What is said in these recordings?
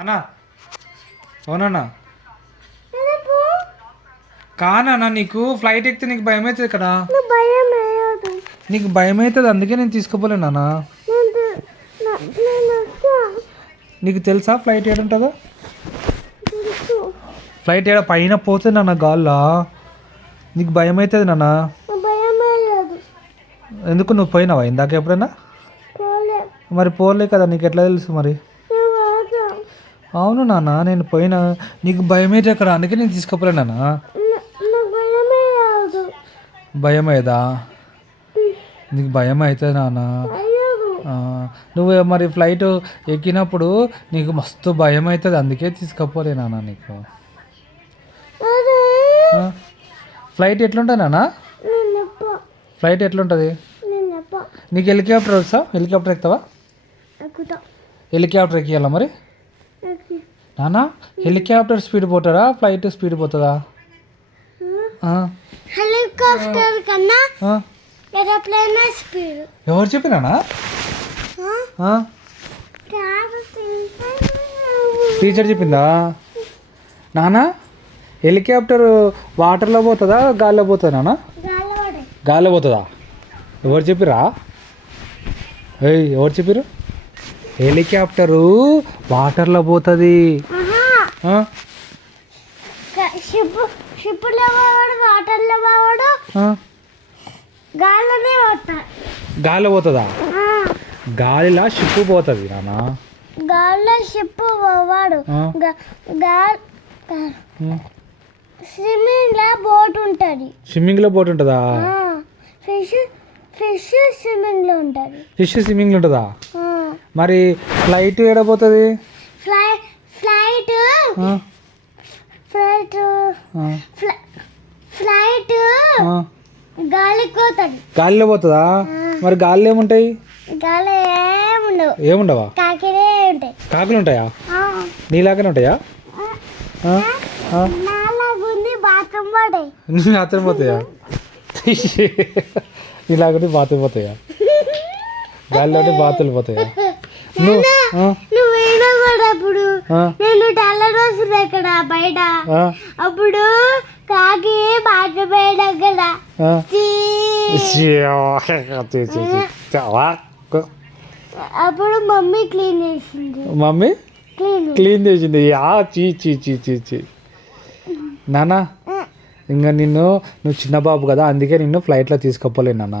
అన్నా అవునన్నా కానా నీకు ఫ్లైట్ ఎక్కితే నీకు భయం అవుతుంది కదా. నీకు భయం అవుతుంది అందుకే నేను తీసుకుపోలేనా. నీకు తెలుసా ఫ్లైట్ ఏడు ఉంటుందో? ఫ్లైట్ ఏడ పైన పోతుంది నాన్న గాల్లో. నీకు భయం అవుతుంది నాన్న. ఎందుకు నువ్వు పోయినావా ఇందాక ఎప్పుడైనా? మరి పోలే కదా నీకు ఎట్లా తెలుసు మరి? అవును నాన్న నేను పోయినా. నీకు భయం అయితే అక్కడ అందుకే నేను తీసుకుపోలే నాన్న. భయం అయ్యేదా? నీకు భయం అవుతుంది నాన్న. నువ్వు మరి ఫ్లైట్ ఎక్కినప్పుడు నీకు మస్తు భయం అవుతుంది అందుకే తీసుకుపోలే నాన్న నీకు. ఫ్లైట్ ఎట్లుంటుంది నాన్న? ఫ్లైట్ ఎట్లుంటుంది? నీకు హెలికాప్టర్ వస్తా? హెలికాప్టర్ ఎక్కుతావా? హెలికాప్టర్ ఎక్కియాలా మరి నాన్న? హెలికాప్టర్ స్పీడ్ పోతారా ఫ్లైట్ స్పీడ్ పోతుందా? హెలికాప్టర్ కన్నా ఏరోప్లేన్ స్పీడ్. ఎవరు చెప్పినా? టీచర్ చెప్పిందా? నాన్న హెలికాప్టర్ వాటర్లో పోతుందా గాల్లో పోతుందా నాన్న? గాల్లో పోతుందా? ఎవరు చెప్పిరా? ఎవరు చెప్పారు? హెలికాప్టరు వాటర్లో పోతుంది. గాల్లో పోతుందా? గాలిలా షిప్ పోతుంది నాన్న. గాల్లో షిప్ పోవాడు. స్విమ్మింగ్ లో బోట్ ఉంటుంది. స్విమ్మింగ్ లో బోట్ ఉంటుందా? ఫిష్ స్విమ్మింగ్ లో ఉంటుంది. ఫిష్ స్విమ్మింగ్ లో ఉంటుందా? మరి ఫ్లైట్ ఏడపోతుంది? ఫ్లైట్ ఫ్లైట్ గాలికి పోతుంది. గాలిలో పోతుందా? మరి గాలిలో ఏముంటాయి? గాలి ఏముండవు. ఏముండవా? కాకిలే ఉంటాయి. కాకులు ఉంటాయా? నీలాగానే ఉంటాయా? బాత్రూమ్ పోతాయి. బాత్రూమ్ పోతాయా? నీలాగంటే బాత్రూమ్ పోతాయా? గాలిలో బాతులు పోతాయా? నువ్వేనా కూడా అప్పుడు నేను టెల్లర్ వస్తుంది అక్కడ బయట. అప్పుడు కాకి బాత్రూమ్ పోయాడు అక్కడ. అప్పుడు మమ్మీ క్లీన్ చేసింది. మమ్మీ క్లీన్ చేసింది. చీ చీ చీ చీ చీ నాన్న ఇంకా నువ్వు చిన్న బాబు కదా అందుకే నిన్ను ఫ్లైట్లో తీసుకుపోలే నాన్న.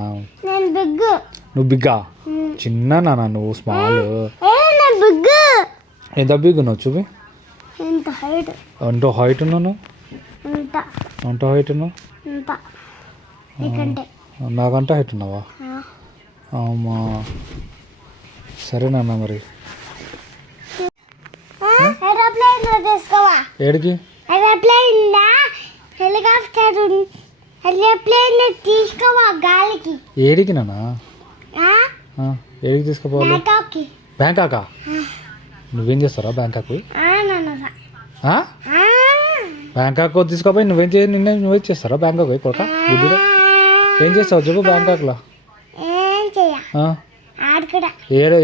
నేను బిగ్. నువ్వు బిగ్గా? చిన్న నాన్న నువ్వు స్మాల్. బిగ్. ఎంత బిగ్ ఉన్నావు చూపి. ఎంత హైట్? అంటూ హైట్ ఉన్నాను. అంటూ హైట్ ఉన్నావు. నాకంటే హైట్ ఉన్నావా? అమ్మా సరే నాన్న మరి ఏడికి? తీసుకోవా గాలికి. ఏడికి నాన్న? ఏడికి తీసుకుపోవాలి? బ్యాంకాకా? నువ్వేం చేస్తారా బ్యాంకాక్? బ్యాంకాక్ తీసుకోపోయి నువ్వేం చేస్తారా బ్యాంకాక్ కొడుక గుడ్డుగా? ఏం చేస్తావు చెప్పు బ్యాంకాక్లో?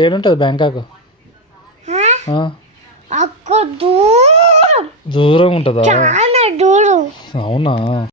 ఏడుంటుంది బ్యాంకాక్? దూరం దూరం ఉంటుందా? అవునా?